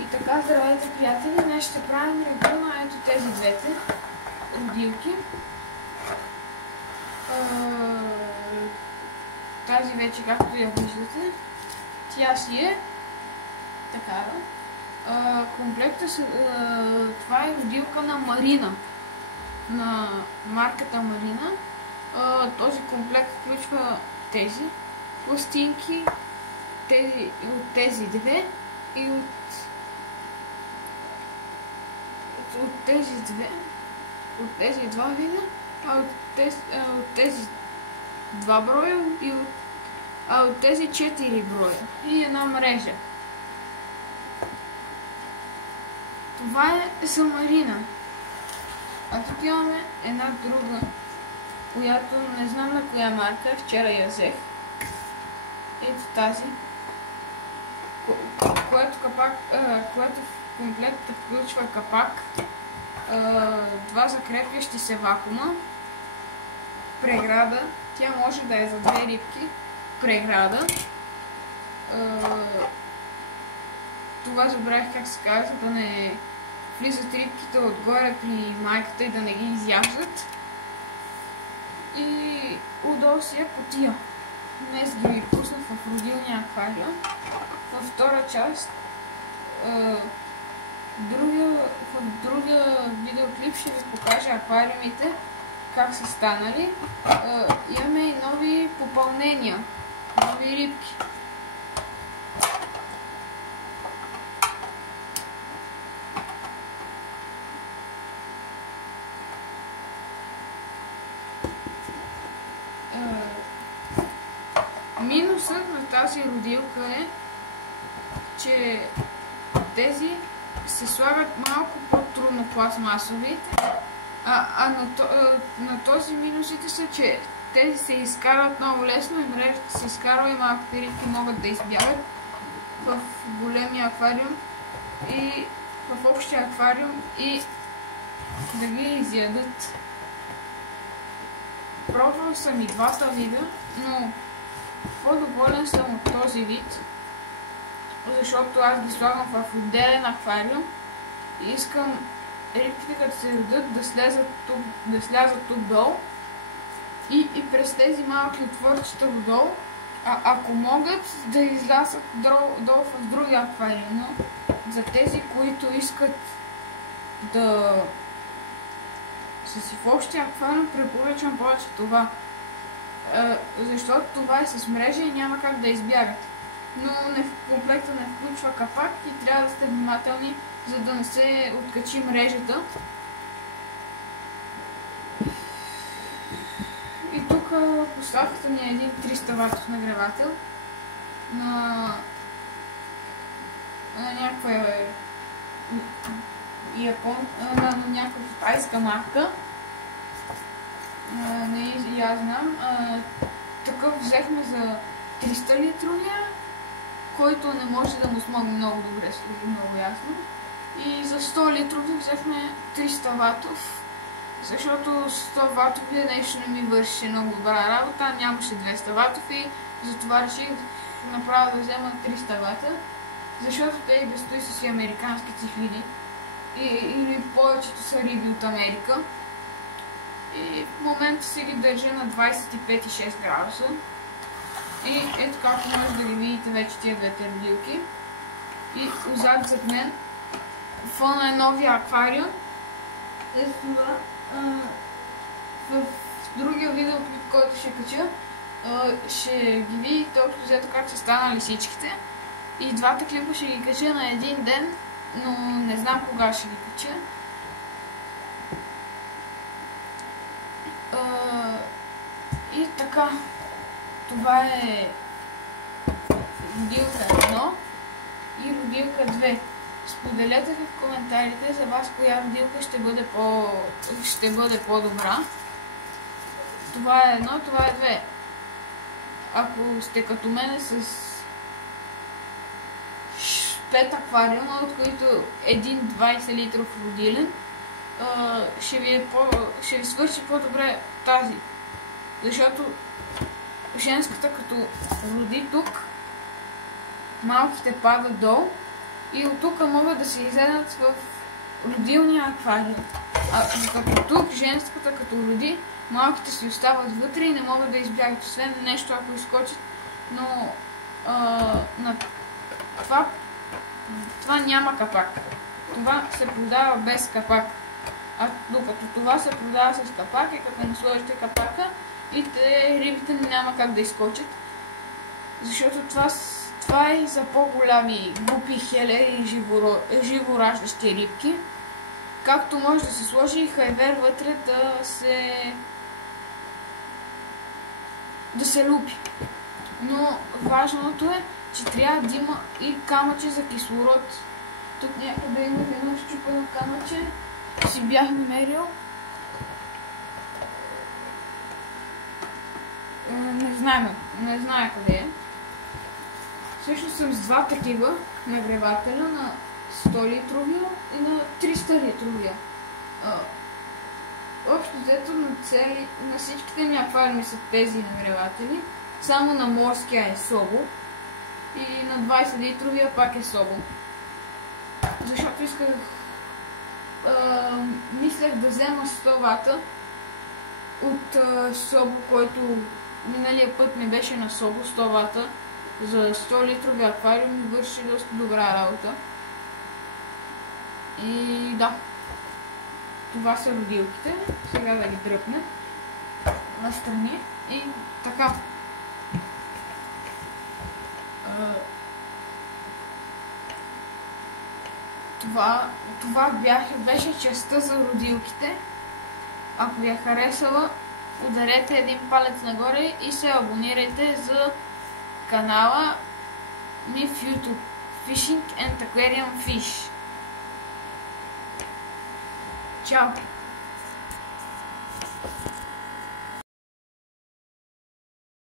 И така, здравейте, приятели! Днес ще правим ревю на ето тези двете родилки. Тази вече, както я виждате, тя си е такава. Комплекта си, това е родилка на Марина, на марката Марина. Този комплект включва тези пластинки, от тези две и от тези два вида, от тези два броя и от тези 4 броя и една мрежа. Това е за Марина. А тук имаме една друга, която не знам на коя марка, вчера я взех. Ето тази, което в комплекта включва капак, два закрепящи се вакуума, преграда, тя може да е за две рибки, преграда, това забравих как се казва, да не влизат рибките отгоре при майката и да не ги изяждат, и удоволствие кутия. Днес ги пуснах в родилния аквариум. Във втора част, в другия видеоклип ще ви покажа аквариумите, как са станали. Имаме и нови попълнения, нови рибки. Минусът на тази родилка е, че тези се слагат малко по-трудно пластмасовите, на този минусите са, че тези се изкарват много лесно и мрежата се изкарва и малките рибки могат да избягат в големия аквариум и в общия аквариум и да ги изядат. Пробвал съм и двата вида, но по-доволен съм от този вид, защото аз ги слагам в отделен аквариум и искам рибките, като се родят, да слязат тук долу и през тези малки отворчета долу, ако могат да излязат долу в другия аквариум. Но за тези, които искат да са си в общия аквариум, препоръчвам повече това. Защото това е с мрежа и няма как да избягат. Но комплекта не включва капак и трябва да сте внимателни, за да не се откачи мрежата. И тук поставката ми е един 300 ватов нагревател на някаква на някаква китайска марка. И аз знам. Такъв взехме за 300 литровия, който не може да му смогне много добре, много ясно. И за 100 литрови взехме 300 ватов, защото 100 ватовия нещо не ми върши много добра работа, нямаше 200 ватов и затова реших направо да взема 300 вата, защото те и без той са си американски цифиди или повечето са риби от Америка. И в момента си ги държа на 25,6 градуса. И ето както може да ги видите вече тия двете родилки. И отзад зад мен фона е новия аквариум. Ето това. В другия видеоклип, който ще кача, ще ги видите общо взето как са станали всичките. И двата клипа ще ги кача на един ден, но не знам кога ще ги кача. И така, това е родилка 1 и родилка 2. Споделете в коментарите за вас коя родилка ще бъде по-добра. Това е 1, това е 2. Ако сте като мене с 5 аквариума, от които един 20 литров родилен, ще ви свърши по-добре тази. Защото женската като роди тук, малките падат долу и от тук могат да се излезат в родилния аквариум. Докато тук женската като роди, малките си остават вътре и не могат да избягат, освен нещо ако изскочат, но на това няма капак. Това се продава без капак. Докато това се продава с капак и като не сложите капака и рибите няма как да изскочат. Защото това е за по-голями гупи, хелери и живораждащи рибки. Както може да се сложи и хайвер вътре да се лупи. Но важното е, че трябва да има и камъче за кислород. Тук някъде има едно счупено камъче. Си бях намерил. Не знае къде е. Всъщност съм с два такива нагревателя на 100 литровия и на 300 литровия. Общо взето на всичките ми аквариуми са тези нагреватели. Само на морския е Собо и на 20 литровия пак е Собо. Защото мислех да взема 100 вата от Собо, който миналия път ми беше на Собо 100 вата. За 100 литрови аквариум ми върши доста добра работа. И да, това са родилките. Сега да ги дръпнем настрани и така. Това беше частта за родилките. Ако ви е харесала, ударете един палец нагоре и се абонирайте за канала ми в YouTube Fishing and Aquarium Fish. Чао!